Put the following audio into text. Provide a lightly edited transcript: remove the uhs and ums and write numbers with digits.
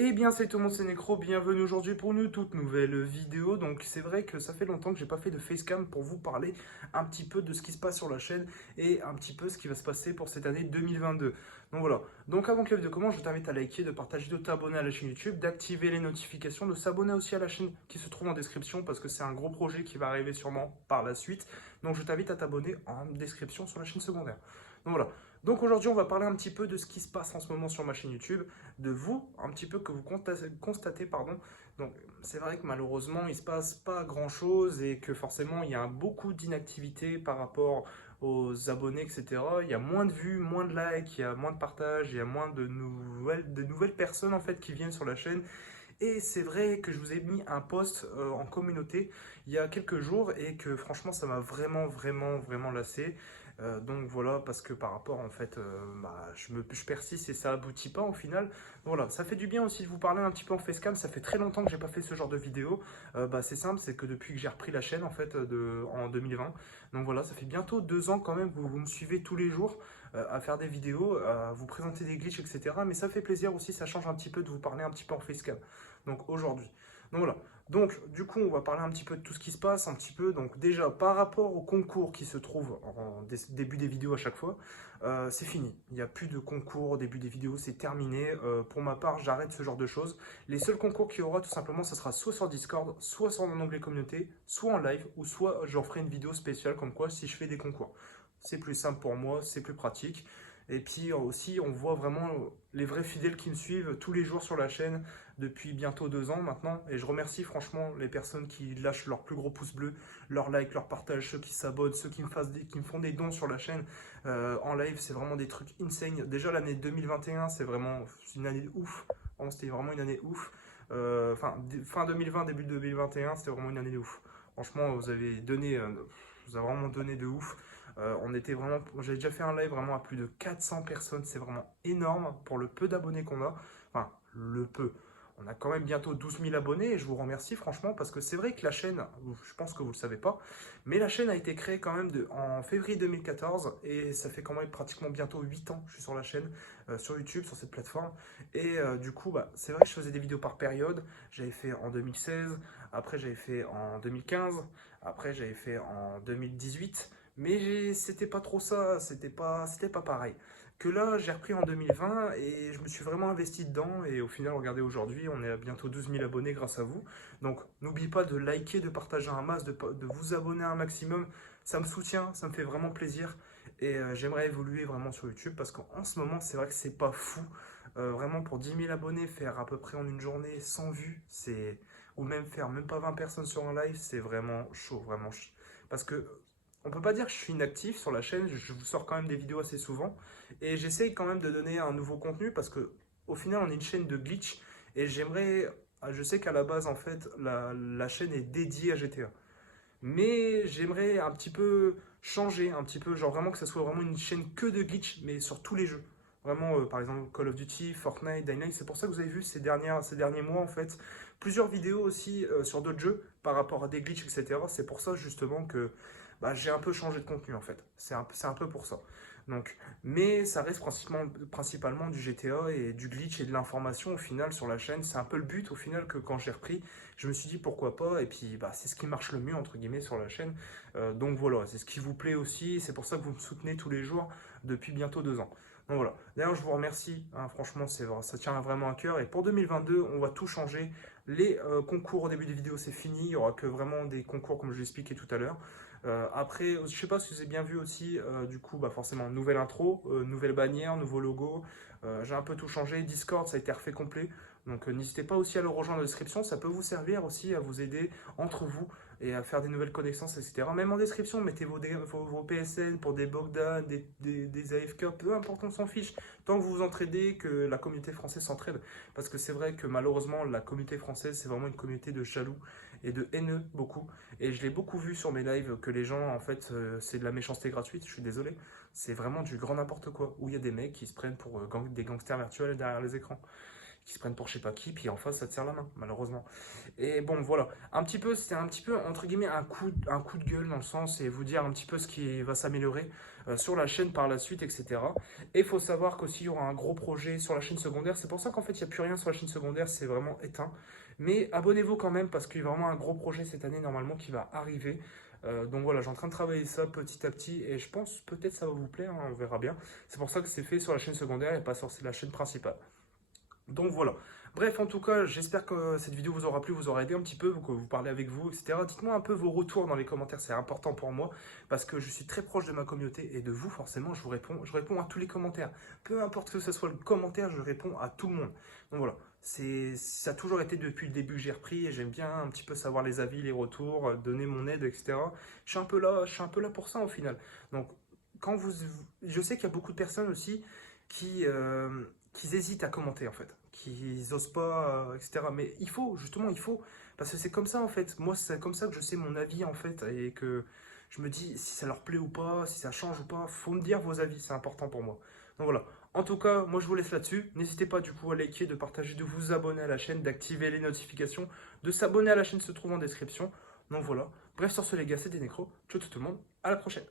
Eh bien c'est tout le monde, c'est Necro, bienvenue aujourd'hui pour une toute nouvelle vidéo. Donc c'est vrai que ça fait longtemps que j'ai pas fait de facecam pour vous parler un petit peu de ce qui se passe sur la chaîne et un petit peu ce qui va se passer pour cette année 2022. Donc voilà, donc avant que la vidéo commence, je t'invite à liker, de partager, de t'abonner à la chaîne YouTube, d'activer les notifications, de s'abonner aussi à la chaîne qui se trouve en description parce que c'est un gros projet qui va arriver sûrement par la suite. Donc je t'invite à t'abonner en description sur la chaîne secondaire. Donc voilà, donc aujourd'hui on va parler un petit peu de ce qui se passe en ce moment sur ma chaîne YouTube, de vous, un petit peu que vous constatez, pardon. Donc c'est vrai que malheureusement il se passe pas grand chose et que forcément il y a beaucoup d'inactivité par rapport aux abonnés, etc. Il y a moins de vues, moins de likes, il y a moins de partages, il y a moins de nouvelles personnes en fait qui viennent sur la chaîne. Et c'est vrai que je vous ai mis un post en communauté il y a quelques jours et que franchement ça m'a vraiment lassé. Donc voilà, parce que par rapport en fait, je persiste et ça aboutit pas au final. Voilà, ça fait du bien aussi de vous parler un petit peu en facecam. Ça fait très longtemps que j'ai pas fait ce genre de vidéo. C'est simple, c'est que depuis que j'ai repris la chaîne en fait en 2020. Donc voilà, ça fait bientôt 2 ans quand même que vous me suivez tous les jours à faire des vidéos, à vous présenter des glitches, etc. Mais ça fait plaisir aussi, ça change un petit peu de vous parler un petit peu en facecam. Donc aujourd'hui. Donc voilà. Donc du coup, on va parler un petit peu de tout ce qui se passe, un petit peu. Donc déjà, par rapport au concours qui se trouve en début des vidéos à chaque fois, c'est fini. Il n'y a plus de concours au début des vidéos, c'est terminé. Pour ma part, j'arrête ce genre de choses. Les seuls concours qu'il y aura, tout simplement, ça sera soit sur Discord, soit sur mon onglet communauté, soit en live, ou soit j'en ferai une vidéo spéciale comme quoi si je fais des concours. C'est plus simple pour moi, c'est plus pratique. Et puis aussi, on voit vraiment les vrais fidèles qui me suivent tous les jours sur la chaîne depuis bientôt 2 ans maintenant. Et je remercie franchement les personnes qui lâchent leur plus gros pouce bleu, leur like, leur partage, ceux qui s'abonnent, ceux qui me font des dons sur la chaîne en live. C'est vraiment des trucs insane. Déjà l'année 2021, c'est vraiment une année de ouf. C'était vraiment une année ouf. Fin 2020, début 2021, c'était vraiment une année de ouf. Franchement, vous avez vraiment donné de ouf. J'ai déjà fait un live vraiment à plus de 400 personnes, c'est vraiment énorme pour le peu d'abonnés qu'on a. Enfin, le peu. On a quand même bientôt 12 000 abonnés et je vous remercie franchement parce que c'est vrai que la chaîne, je pense que vous ne le savez pas, mais la chaîne a été créée quand même en février 2014 et ça fait quand même pratiquement bientôt 8 ans que je suis sur la chaîne, sur YouTube, sur cette plateforme. Et du coup, c'est vrai que je faisais des vidéos par période. J'avais fait en 2016, après j'avais fait en 2015, après j'avais fait en 2018. Mais c'était pas trop ça, c'était pas pareil. Que là, j'ai repris en 2020 et je me suis vraiment investi dedans. Et au final, regardez, aujourd'hui, on est à bientôt 12 000 abonnés grâce à vous. Donc, n'oubliez pas de liker, de partager un max, de vous abonner un maximum. Ça me soutient, ça me fait vraiment plaisir. Et j'aimerais évoluer vraiment sur YouTube parce qu'en ce moment, c'est vrai que c'est pas fou. Vraiment, pour 10 000 abonnés, faire à peu près en une journée 100 vues, ou même faire même pas 20 personnes sur un live, c'est vraiment chaud, vraiment chaud. Parce que on peut pas dire que je suis inactif sur la chaîne, je vous sors quand même des vidéos assez souvent et j'essaye quand même de donner un nouveau contenu parce que au final on est une chaîne de glitch et je sais qu'à la base en fait la chaîne est dédiée à GTA. Mais j'aimerais un petit peu changer, un petit peu, genre vraiment que ça soit vraiment une chaîne que de glitch, mais sur tous les jeux. Vraiment, par exemple, Call of Duty, Fortnite, Dying Light. C'est pour ça que vous avez vu ces derniers mois, en fait, plusieurs vidéos aussi sur d'autres jeux par rapport à des glitches, etc. C'est pour ça, justement, que j'ai un peu changé de contenu, en fait. C'est un peu pour ça. Donc, mais ça reste principalement du GTA et du glitch et de l'information au final sur la chaîne. C'est un peu le but au final que quand j'ai repris, je me suis dit pourquoi pas. Et puis c'est ce qui marche le mieux entre guillemets sur la chaîne. Donc voilà, c'est ce qui vous plaît aussi. C'est pour ça que vous me soutenez tous les jours depuis bientôt 2 ans. Donc voilà. D'ailleurs, je vous remercie. Hein, franchement, ça tient vraiment à cœur. Et pour 2022, on va tout changer. Les concours au début des vidéos, c'est fini. Il y aura que vraiment des concours comme je l'expliquais tout à l'heure. Après, je sais pas si vous avez bien vu aussi, du coup, forcément, nouvelle intro, nouvelle bannière, nouveau logo. J'ai un peu tout changé. Discord, ça a été refait complet. Donc n'hésitez pas aussi à le rejoindre dans la description. Ça peut vous servir aussi à vous aider entre vous et à faire des nouvelles connaissances, etc. Même en description, mettez vos PSN pour des Bogdan, des AFK, peu importe, on s'en fiche. Tant que vous vous entraidez, que la communauté française s'entraide. Parce que c'est vrai que malheureusement, la communauté française, c'est vraiment une communauté de jaloux et de haineux, beaucoup. Et je l'ai beaucoup vu sur mes lives que les gens, en fait, c'est de la méchanceté gratuite, je suis désolé. C'est vraiment du grand n'importe quoi. Où il y a des mecs qui se prennent pour des gangsters virtuels derrière les écrans. qui se prennent pour je sais pas qui, puis en face, ça te serre la main, malheureusement. Et bon, voilà. C'est un petit peu, entre guillemets, un coup de gueule dans le sens et vous dire un petit peu ce qui va s'améliorer sur la chaîne par la suite, etc. Et il faut savoir qu'aussi, il y aura un gros projet sur la chaîne secondaire. C'est pour ça qu'en fait, il n'y a plus rien sur la chaîne secondaire, c'est vraiment éteint. Mais abonnez-vous quand même parce qu'il y a vraiment un gros projet cette année, normalement, qui va arriver. Donc voilà, j'ai en train de travailler ça petit à petit et je pense peut-être ça va vous plaire, hein, on verra bien. C'est pour ça que c'est fait sur la chaîne secondaire et pas sur la chaîne principale. Donc voilà. Bref, en tout cas, j'espère que cette vidéo vous aura plu, vous aura aidé un petit peu, que vous parlez avec vous, etc. Dites-moi un peu vos retours dans les commentaires, c'est important pour moi, parce que je suis très proche de ma communauté et de vous, forcément, je réponds à tous les commentaires. Peu importe que ce soit le commentaire, je réponds à tout le monde. Donc voilà, ça a toujours été depuis le début que j'ai repris et j'aime bien un petit peu savoir les avis, les retours, donner mon aide, etc. Je suis un peu là pour ça au final. Donc, je sais qu'il y a beaucoup de personnes aussi qui hésitent à commenter en fait, qui osent pas, etc. Mais il faut, justement, il faut, parce que c'est comme ça en fait. Moi, c'est comme ça que je sais mon avis en fait, et que je me dis si ça leur plaît ou pas, si ça change ou pas. Faut me dire vos avis, c'est important pour moi. Donc voilà. En tout cas, moi je vous laisse là-dessus. N'hésitez pas du coup à liker, de partager, de vous abonner à la chaîne, d'activer les notifications, de s'abonner à la chaîne se trouve en description. Donc voilà. Bref, sur ce les gars, c'était Necro. Ciao tout le monde. À la prochaine.